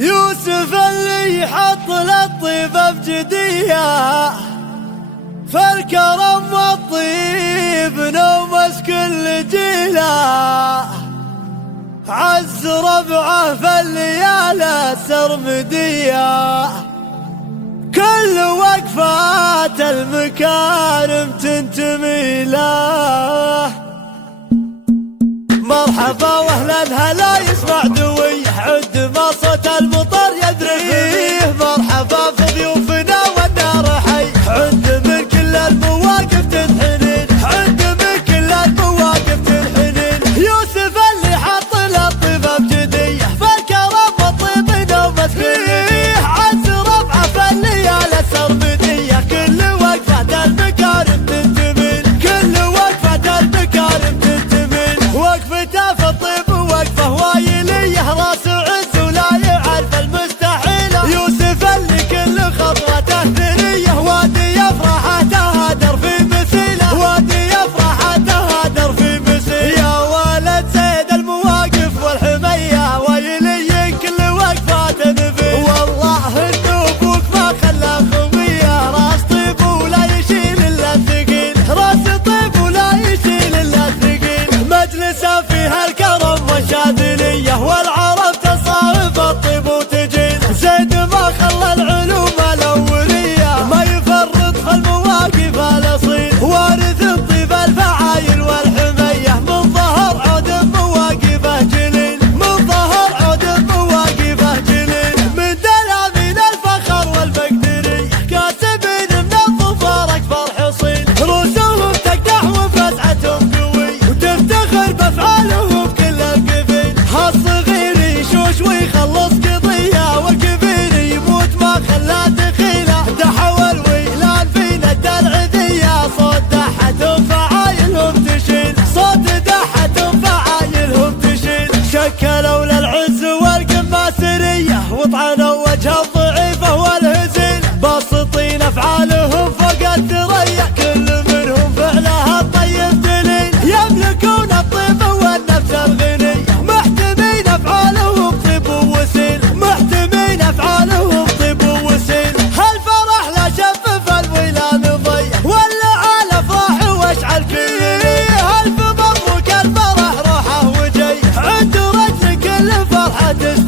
يوسف اللي يحط للطيبة بجدية، فالكرم والطيب نومس كل جيله، عز ربعه في الليالي السرمدية، كل وقفات المكارم تنتمي له. مرحبا واهلا هلا يسمع دوي، عد ما صوت المطر يدري فيه، مرحبا في ضيوفنا والنار حي، عد من كل المواقف تنحنين، عد من كل المواقف تنحنين. يوسف اللي حط للطيبة بجدية، فالكرم والطيب نومت فيه، عز ربعه في الليالي السرمدية، كل وقفة المكارم تنتمين، كل وقفة المكارم تنتمين. وقفته في الطيب وقفه وايليه، راس عز ولا يعرف المستحيله. يوسف اللي كل خطوته ثريه، وادي افراحه تهادر في مثيله، وادي افراحه تهادر في مثيله. يا ولد زيد المواقف والحميه، وايلي كل وقفه تنفي، والله انه ابوك ما خلى خميه، راس طيب ولا يشيل الا الثقيل، راس طيب ولا يشيل الا الثقيل. مجلسه فيها الكرم والشاذليه، والعرب تصارف الطيب وتجيل، زيد ما خلى العلوم الاوليه، ما يفرط في المواقف الاصيل، وارث الطيب الفعايل والحميه، من ظهر عود مواقفه جليل، من ظهر عود مواقفه جليل. من دلامين الفخر والمقدريه، كاسبين من الظفر اكبر حصيل، رؤوسهم تقدح وفزعتهم قوي، وتفتخر بافعالهم بكل القبيل. هالصغير يشوش ويخلص قضيه، والكبير يموت ما خلى دخيله، دحوا الويلان فينا الدرعذيه، صوت دحتهم فعايلهم تشيل، صوت دحتهم فعايلهم تشيل. شكلوا للعز والقمه سريه، وطعنوا وجه الضعيفه والهزيل، باسطين افعالهم فوق الثريا، كل منهم فعلها الطيب دليل، يملكون الطيب والنفس الغني، محتمين افعالهم طيب ووسيل، محتمين افعالهم طيب ووسيل. هالفرح لا شفف الويلان ضيع، ولا على افراح واشعل كليه، الف مبروك الفرح روحه وجاي، عند رجل كل فرحه تستاهل.